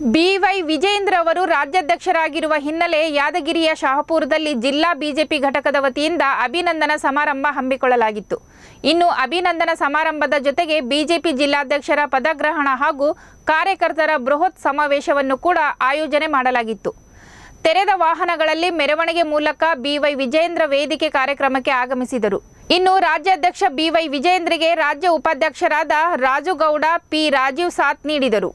B Y Vijendra ಅವರು ರಾಜ್ಯಾಧ್ಯಕ್ಷರಾಗಿರುವ ಹಿನ್ನೆಲೆ ಯಾದಗಿರಿಯ ಶಹಾಪುರದಲ್ಲಿ ಜಿಲ್ಲಾ ಬಿಜೆಪಿ ಘಟಕದ ವತಿಯಿಂದ ಅಭಿನಂದನಾ ಸಮಾರಂಭ ಹಮ್ಮಿಕೊಳ್ಳಲಾಗಿತ್ತು. ಇನ್ನು ಅಭಿನಂದನಾ ಸಮಾರಂಭದ ಜೊತೆಗೆ ಬಿಜೆಪಿ ಜಿಲ್ಲಾಧ್ಯಕ್ಷರ ಪದಗ್ರಹಣ ಹಾಗೂ ಕಾರ್ಯಕರ್ತರ ಬೃಹತ್ ಸಮಾವೇಶವನ್ನು ಕೂಡ ಆಯೋಜನೆ ಮಾಡಲಾಗಿತ್ತು. ತೆರೆದ ವಾಹನಗಳಲ್ಲಿ ಮೆರವಣಿಗೆ ಮೂಲಕ ಬಿವೈ ವಿಜೇಂದ್ರ ವೇದಿಕೆ ಕಾರ್ಯಕ್ರಮಕ್ಕೆ ಆಗಮಿಸಿದರು. ಇನ್ನು ರಾಜ್ಯಾಧ್ಯಕ್ಷ ಬಿವೈ ವಿಜೇಂದ್ರಿಗೆ ರಾಜ್ಯ ಉಪಾಧ್ಯಕ್ಷರಾದ ರಾಜುಗೌಡ ಪಿ ರಾಜೀವ್ ಸಾಥ್ ನೀಡಿದರು.